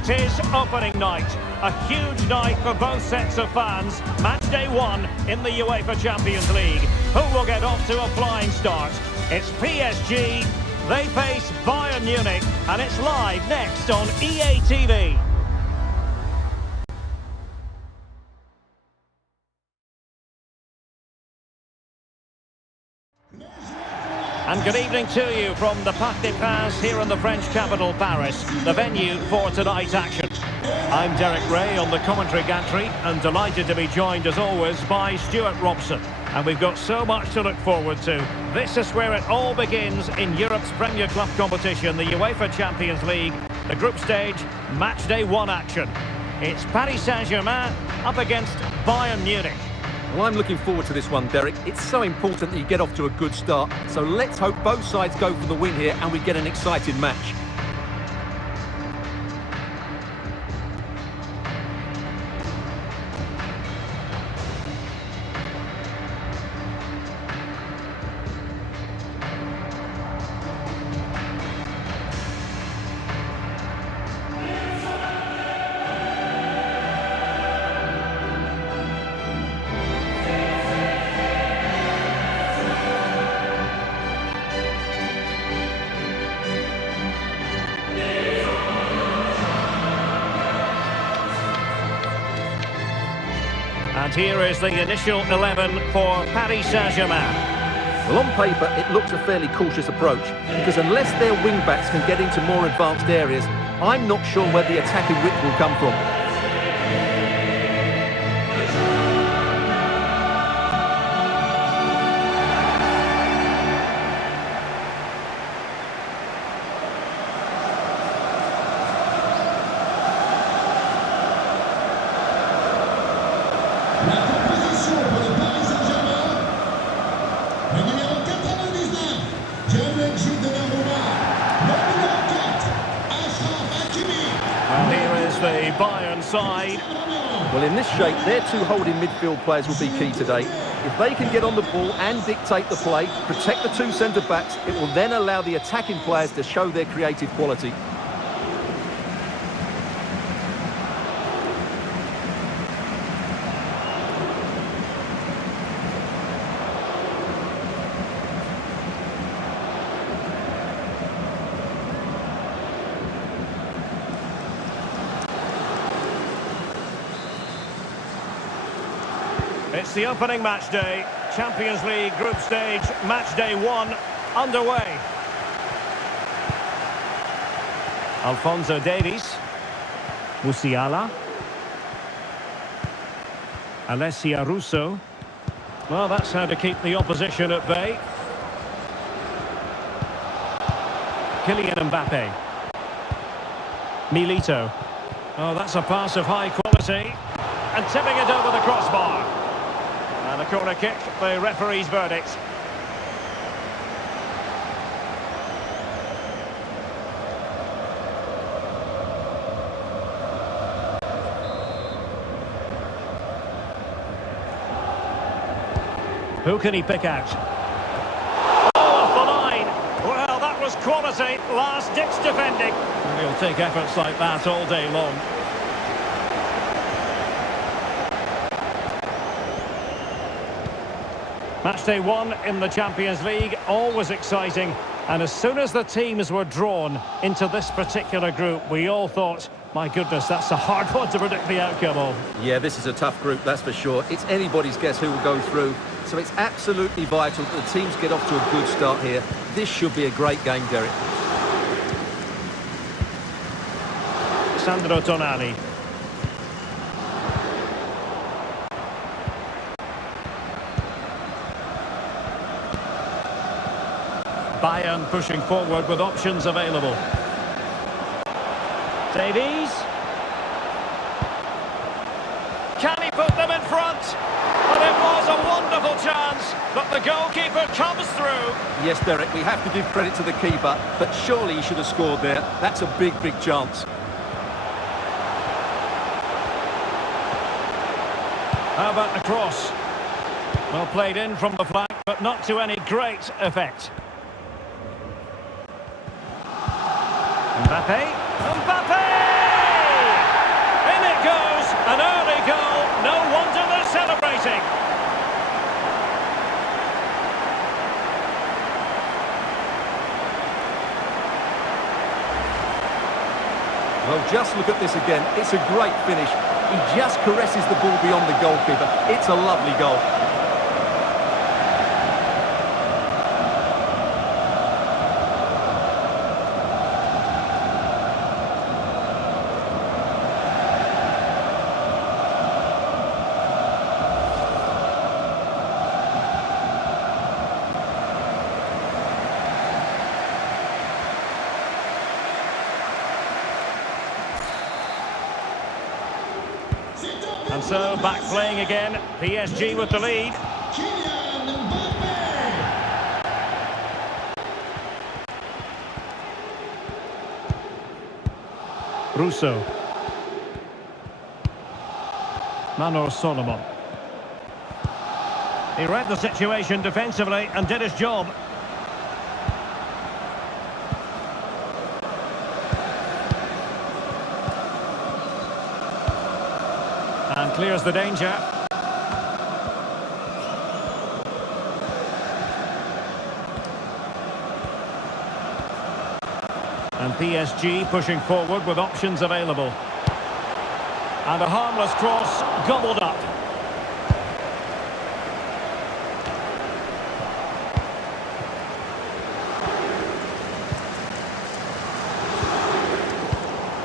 It is opening night, a huge night for both sets of fans. Match day one in the UEFA Champions League. Who will get off to a flying start? It's PSG, they face Bayern Munich, and it's live next on EA TV. And good evening to you from the Parc des Princes here in the French capital, Paris, the venue for tonight's action. I'm Derek Ray on the commentary gantry and delighted to be joined as always by Stuart Robson. And we've got so much to look forward to. This is where it all begins in Europe's Premier Club competition, the UEFA Champions League, the group stage, match day one action. It's Paris Saint-Germain up against Bayern Munich. Well, I'm looking forward to this one, Derek. It's so important that you get off to a good start. So let's hope both sides go for the win here and we get an exciting match. And here is the initial 11 for Paris Saint-Germain. Well, on paper, it looks a fairly cautious approach, because unless their wing-backs can get into more advanced areas, I'm not sure where the attacking width will come from. Well, here is the Bayern side. Well, in this shape, their two holding midfield players will be key today. If they can get on the ball and dictate the play, protect the two centre-backs, it will then allow the attacking players to show their creative quality. It's the opening match day, Champions League group stage, match day one, underway. Alphonso Davies, Musiala, Alessia Russo. Well, that's how to keep the opposition at bay. Kylian Mbappe. Milito. Oh, that's a pass of high quality. And tipping it over the crossbar. And a corner kick, the referee's verdict. Who can he pick out? Oh, off the line. Well, that was quality. Last-ditch defending. And he'll take efforts like that all day long. Match day one in the Champions League, always exciting. And as soon as the teams were drawn into this particular group, we all thought, my goodness, that's a hard one to predict the outcome of. Yeah, this is a tough group, that's for sure. It's anybody's guess who will go through. So it's absolutely vital that the teams get off to a good start here. This should be a great game, Derek. Sandro Tonali. Bayern pushing forward with options available. Davies. Can he put them in front? But it was a wonderful chance, but the goalkeeper comes through. Yes, Derek, we have to give credit to the keeper, but surely he should have scored there. That's a big, big chance. How about the cross? Well played in from the flank, but not to any great effect. Mbappe! Mbappe! Just look at this again. It's a great finish. He just caresses the ball beyond the goalkeeper. It's a lovely goal. And so, back playing again, PSG with the lead. Russo. Manor Solomon. He read the situation defensively and did his job. And clears the danger. And PSG pushing forward with options available. And a harmless cross gobbled up.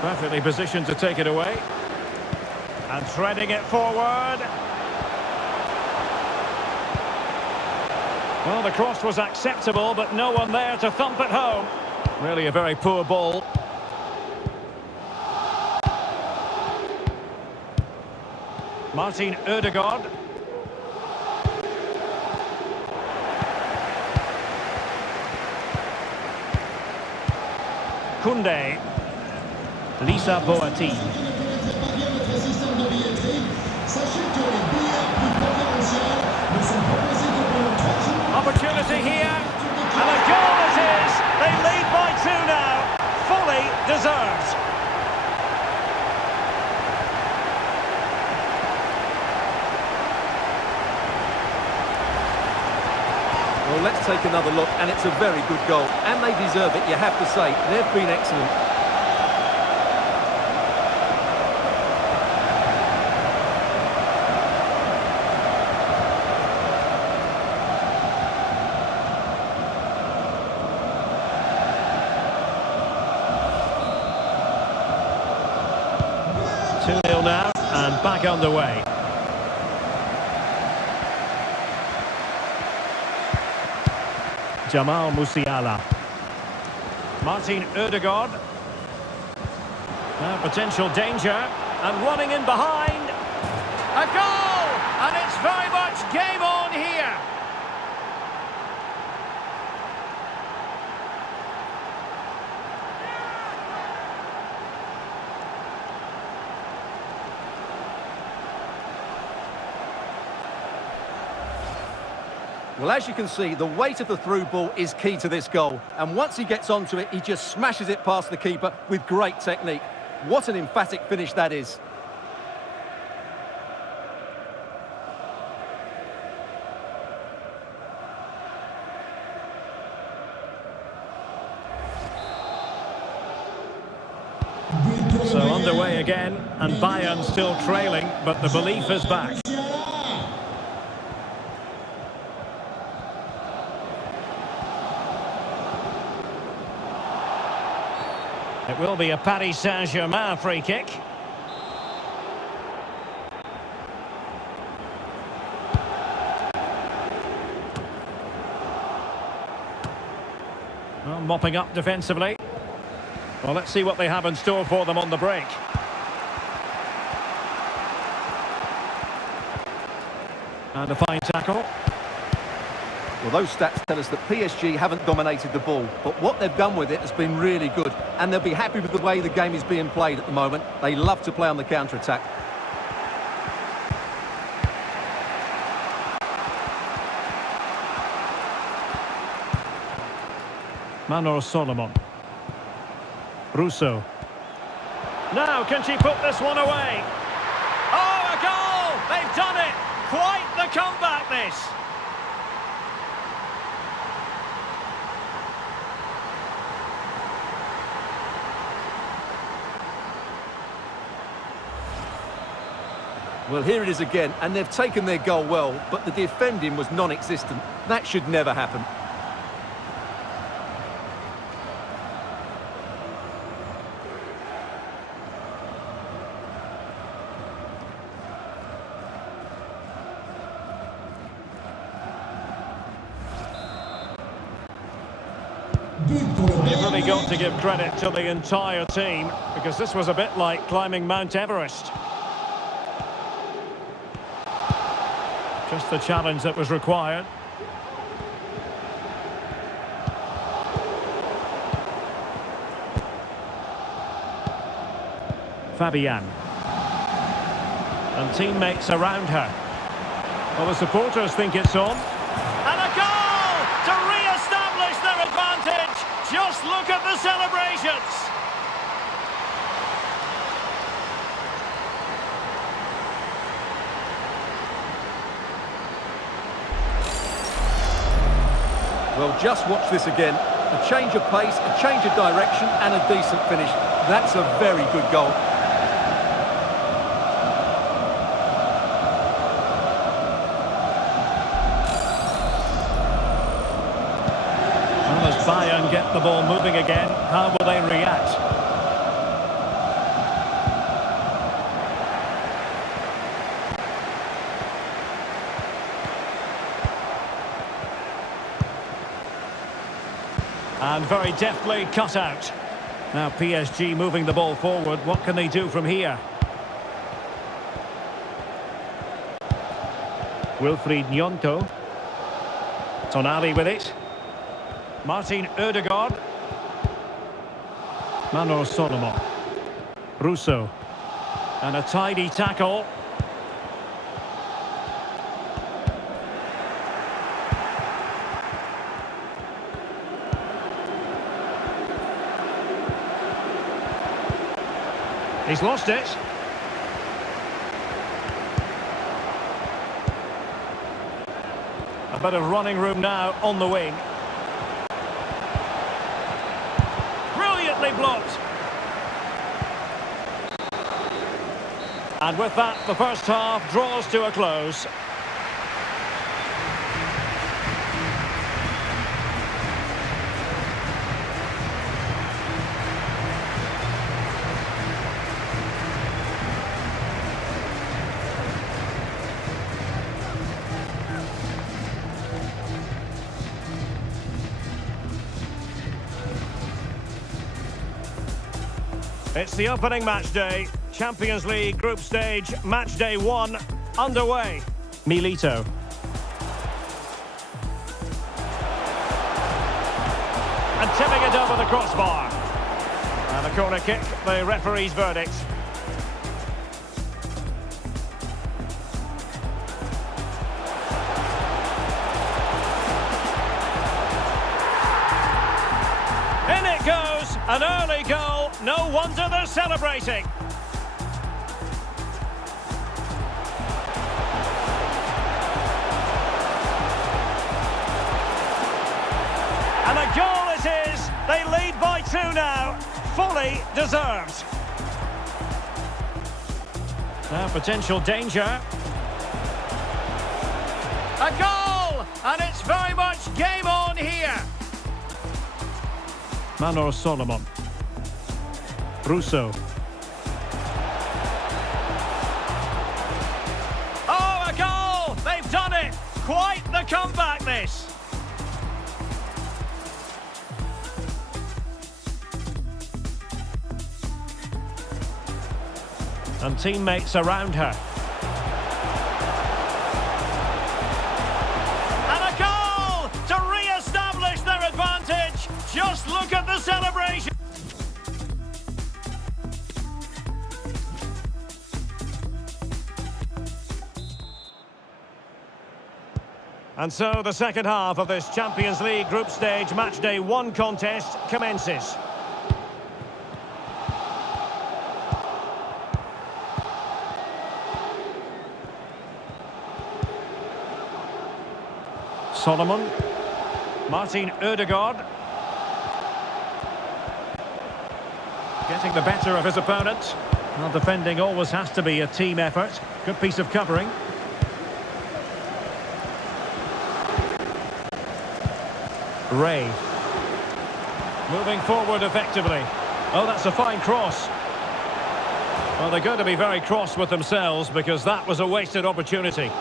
Perfectly positioned to take it away. And threading it forward. Well, the cross was acceptable, but no one there to thump it home. Really a very poor ball. Martin Ødegaard. Koundé. Lisa Boateng. Opportunity here, and a goal it is. They lead by 2 now, fully deserved. Well, let's take another look, and it's a very good goal, and they deserve it, you have to say. They've been excellent. Now and back underway. Jamal Musiala. Martin Ødegaard. Potential danger and running in behind. A goal! And it's very much game on here. Well, as you can see, the weight of the through ball is key to this goal. And once he gets onto it, he just smashes it past the keeper with great technique. What an emphatic finish that is. So underway again, and Bayern still trailing, but the belief is back. It will be a Paris Saint-Germain free kick. Well, mopping up defensively. Well, let's see what they have in store for them on the break. And a fine tackle. Well, those stats tell us that PSG haven't dominated the ball, but what they've done with it has been really good, and they'll be happy with the way the game is being played at the moment. They love to play on the counter-attack. Manor Solomon. Russo. Now, can she put this one away? Oh, a goal! They've done it! Quite the comeback, this! Well, here it is again, and they've taken their goal well, but the defending was non-existent. That should never happen. You've really got to give credit to the entire team, because this was a bit like climbing Mount Everest. Just the challenge that was required. Fabian. And teammates around her. Well, the supporters think it's on. And a goal to re-establish their advantage. Just look at the celebrations. Well, just watch this again. A change of pace, a change of direction, and a decent finish. That's a very good goal. Well, as Bayern get the ball moving again, how will they react? And very deftly cut out. Now PSG moving the ball forward. What can they do from here? Wilfried Nyonto. Tonali with it. Martin Ødegaard. Manor Solomon. Russo. And a tidy tackle. He's lost it. A bit of running room now on the wing. Brilliantly blocked. And with that, the first half draws to a close. It's the opening match day. Champions League group stage, match day 1, underway. Milito. And tipping it over the crossbar. And a corner kick, the referee's verdict. In it goes, an early goal. No wonder they're celebrating. And a goal it is. They lead by 2 now. Fully deserved. Now potential danger. A goal! And it's very much game on here. Manor Solomon. Russo. Oh, a goal! They've done it! Quite the comeback, this. And teammates around her. And a goal to re-establish their advantage. Just look at the celebration. And so the second half of this Champions League group stage match day 1 contest commences. Solomon. Martin Ødegaard. Getting the better of his opponent. Well, defending always has to be a team effort. Good piece of covering. Ray. Moving forward effectively. Oh, that's a fine cross. Well, they're going to be very cross with themselves because that was a wasted opportunity.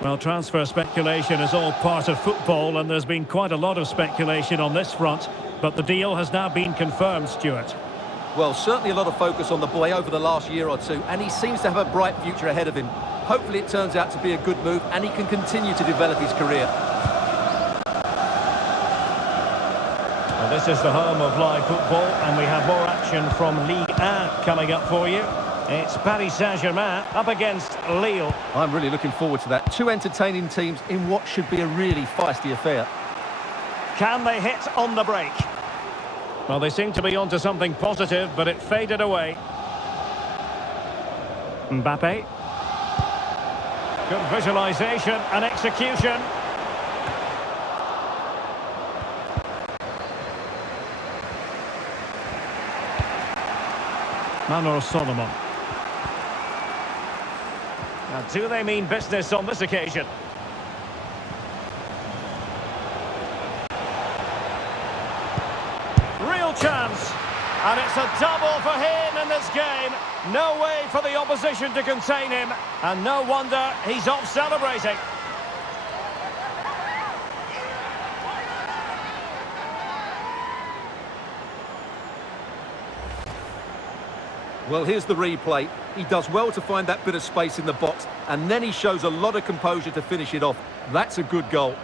Well, transfer speculation is all part of football, and there's been quite a lot of speculation on this front. But the deal has now been confirmed, Stuart. Well, certainly a lot of focus on the boy over the last year or two, and he seems to have a bright future ahead of him. Hopefully it turns out to be a good move, and he can continue to develop his career. Well, this is the home of live football, and we have more action from Ligue 1 coming up for you. It's Paris Saint-Germain up against Lille. I'm really looking forward to that. Two entertaining teams in what should be a really feisty affair. Can they hit on the break? Well, they seem to be onto something positive, but it faded away. Mbappe. Good visualization and execution. Manor Solomon. Now, do they mean business on this occasion? Real chance. And it's a double for him in this game. No way for the opposition to contain him. And no wonder he's off celebrating. Well, here's the replay. He does well to find that bit of space in the box, and then he shows a lot of composure to finish it off. That's a good goal.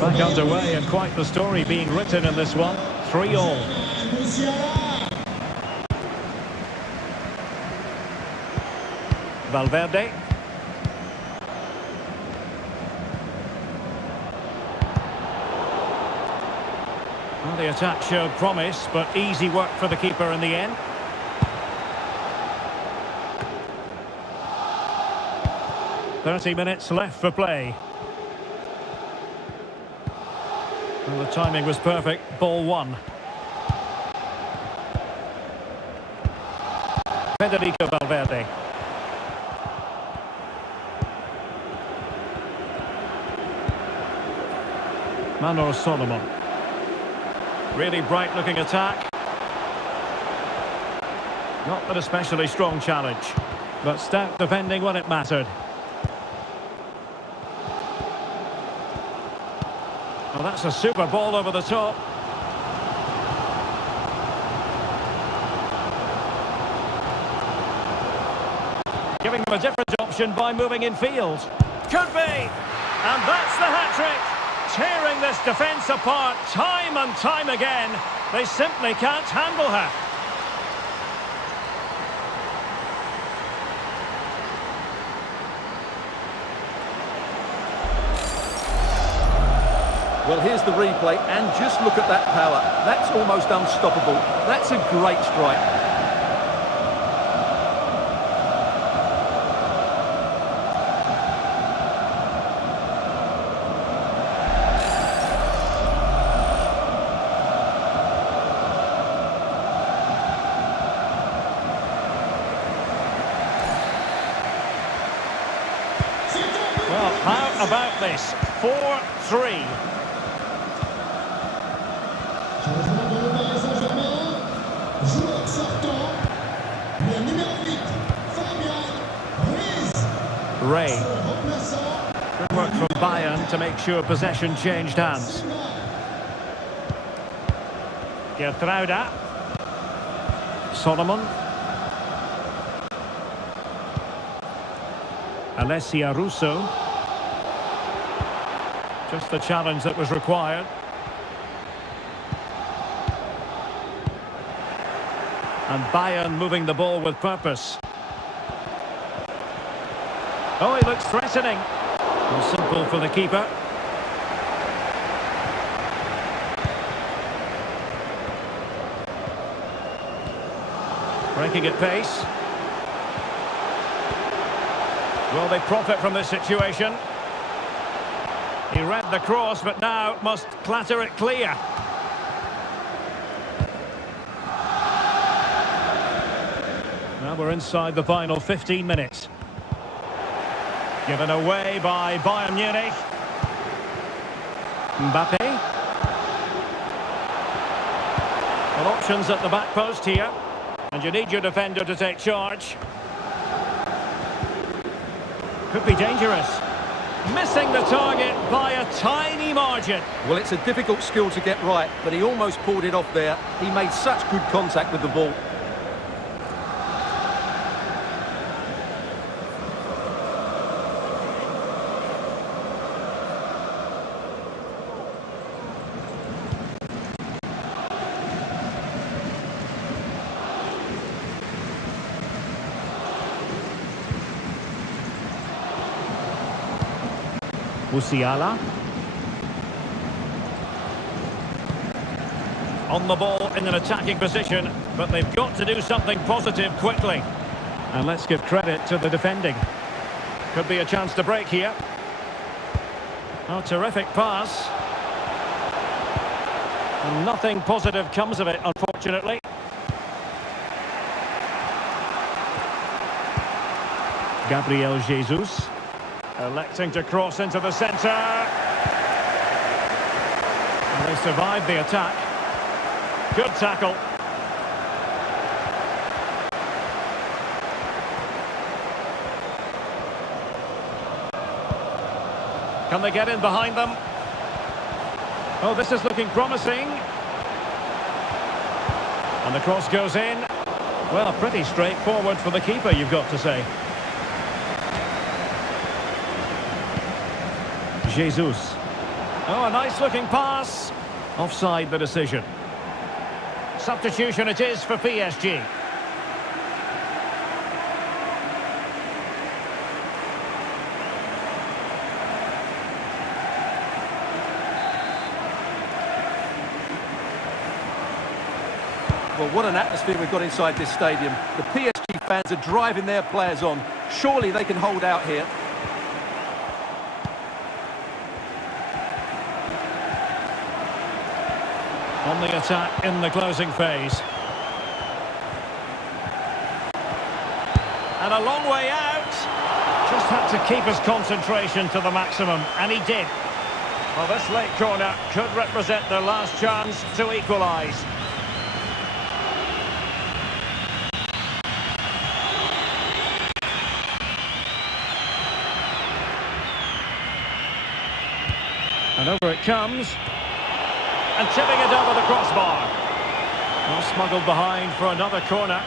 Back underway, and quite the story being written in this one. 3-all. Valverde. Well, the attack showed promise, but easy work for the keeper in the end. "30 minutes left for play. Well, the timing was perfect. Ball one. Federico Valverde. Manor Solomon. Really bright-looking attack. Not an especially strong challenge, but stout defending when it mattered. Well, that's a super ball over the top. Giving them a different option by moving in field. Could be! And that's the hat-trick! Tearing this defence apart time and time again. They simply can't handle her. Well, here's the replay, and just look at that power. That's almost unstoppable. That's a great strike. Well, how about this? 4-3. Ray. Good work from Bayern to make sure possession changed hands. Gertruida. Solomon. Alessia Russo. Just the challenge that was required. And Bayern moving the ball with purpose. Oh, he looks threatening. Well, simple for the keeper. Breaking at pace. Will they profit from this situation? He read the cross, but now must clatter it clear. Now we're inside the final 15 minutes. Given away by Bayern Munich. Mbappe. Well, options at the back post here. And you need your defender to take charge. Could be dangerous. Missing the target by a tiny margin. Well, it's a difficult skill to get right, but he almost pulled it off there. He made such good contact with the ball. Musiala. On the ball in an attacking position, but they've got to do something positive quickly. And let's give credit to the defending. Could be a chance to break here. Oh, terrific pass. And nothing positive comes of it, unfortunately. Gabriel Jesus. Electing to cross into the centre. And they survived the attack. Good tackle. Can they get in behind them? Oh, this is looking promising. And the cross goes in. Well, pretty straightforward for the keeper, you've got to say. Jesus. Oh, a nice looking pass. Offside the decision. Substitution it is for PSG. Well, what an atmosphere we've got inside this stadium. The PSG fans are driving their players on. Surely they can hold out here. On the attack in the closing phase. And a long way out. Just had to keep his concentration to the maximum, and he did. Well, this late corner could represent their last chance to equalise. And over it comes. And tipping it over the crossbar. Well, smuggled behind for another corner.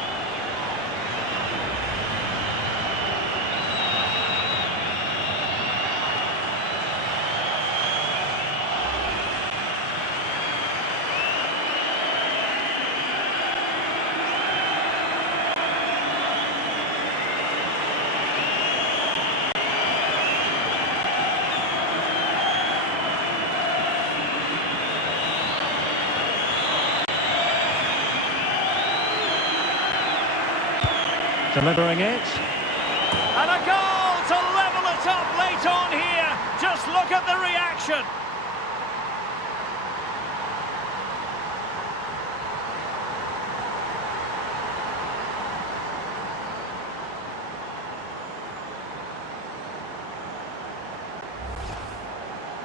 Delivering it. And a goal to level it up late on here. Just look at the reaction.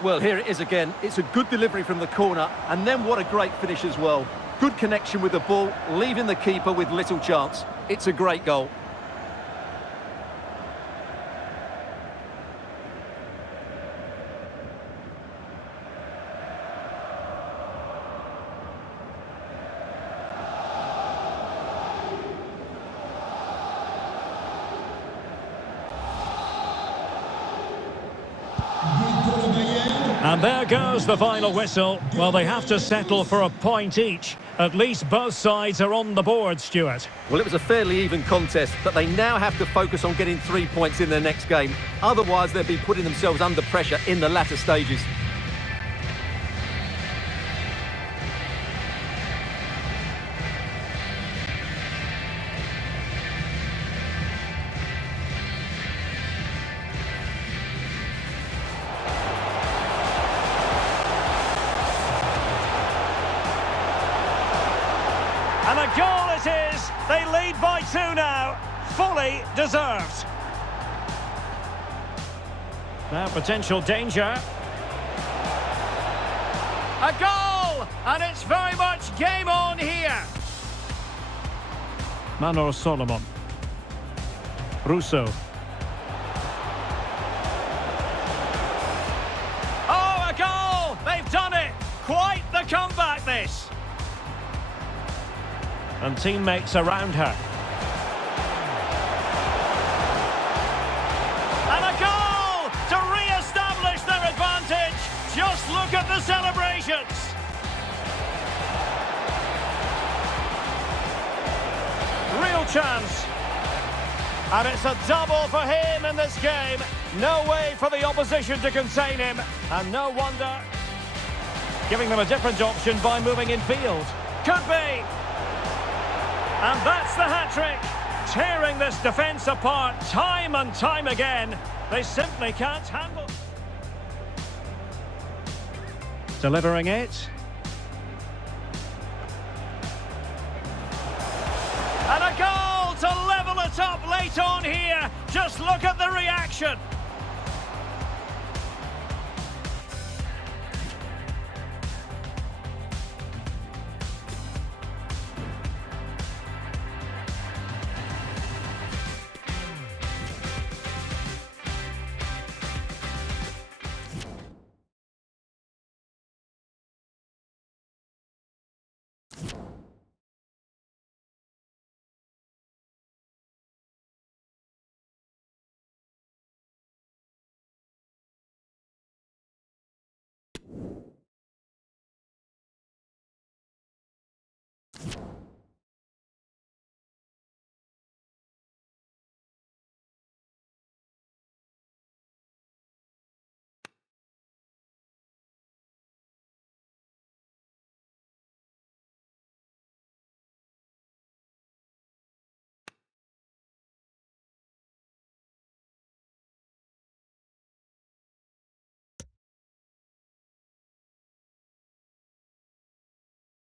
Well, here it is again. It's a good delivery from the corner, and then what a great finish as well. Good connection with the ball, leaving the keeper with little chance. It's a great goal. And there goes the final whistle. Well, they have to settle for a point each. At least both sides are on the board, Stuart. Well, it was a fairly even contest, but they now have to focus on getting 3 points in their next game. Otherwise, they'll be putting themselves under pressure in the latter stages. A goal it is. They lead by 2 now. Fully deserved. Now potential danger. A goal! And it's very much game on here. Manor Solomon. Russo. Oh, a goal! They've done it! Quite the comeback, this. And teammates around her. And a goal to re-establish their advantage. Just look at the celebrations. Real chance. And it's a double for him in this game. No way for the opposition to contain him. And no wonder. Giving them a different option by moving in field. Could be. And that's the hat-trick. Tearing this defence apart time and time again. They simply can't handle. Delivering it. And a goal to level it up late on here. Just look at the reaction.